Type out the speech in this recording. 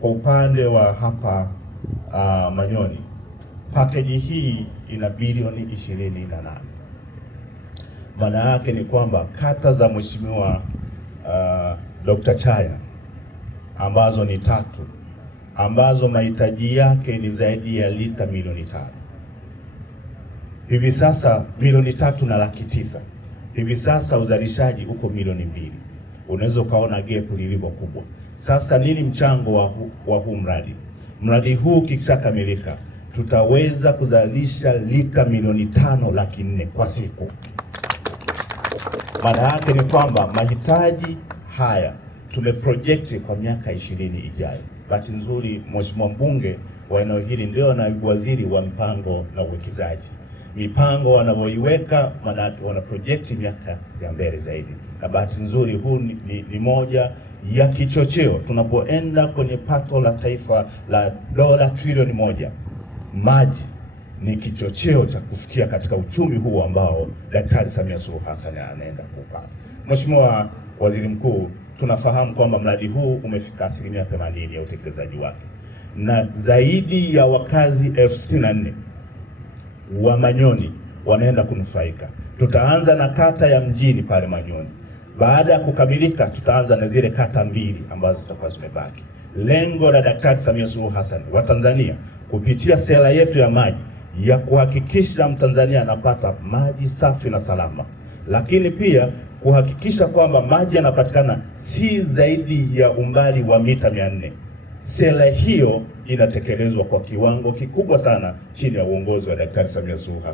Kwa upande wa hapa Manyoni, package hii ina bilioni 28. Maana yake ni kwamba kata za Mheshimiwa Dr. Chaya ambazo ni 3 ambazo mahitaji yake ni zaidi ya lita milioni 5. Hivi sasa milioni 3,900,000. Hivi sasa uzalishaji uko milioni 2. Unaweza ukaona gap lilivyo kubwa. Sasa nini mchango wa huu mradi? Mradi huu ukishakamilika tutaweza kuzalisha lita milioni 5,400,000 kwa siku. Maana yake ni kwamba mahitaji haya tumeproject kwa miaka 20 ijayo. Bahati nzuri Mheshimiwa mbunge wa eneo hili ndio naibu waziri wa mpango na uwekezaji. Mipango wanavyoiweka maana wana project miaka ya mbele zaidi, na bahati nzuri huu ni moja ya kichocheo tunapoenda kwenye pato la taifa la dola trilioni 1. Maji ni kichocheo cha kufikia katika uchumi huu ambao Daktari Samia Suluhu Hassan anaenda kupata. Mheshimiwa Waziri Mkuu, tunafahamu kwamba mradi huu umefika 80% ya utekelezaji wake na zaidi ya wakazi 64,000 wa Manyoni wanaenda kunufaika. Tutaanza na kata ya mjini pale Manyoni. Baada ya kukamilika tutaanza na zile kata 2 ambazo zitakuwa zimebaki. Lengo la Daktari Samia Suluhu Hassan wa Tanzania kupitia sera yetu ya maji ya kuhakikisha Mtanzania anapata maji safi na salama, lakini pia kuhakikisha kwamba maji yanapatikana si zaidi ya umbali wa mita 400. Sera hiyo inatekelezwa kwa kiwango kikubwa sana chini ya uongozi wa Daktari Samia Suluhu Hassan.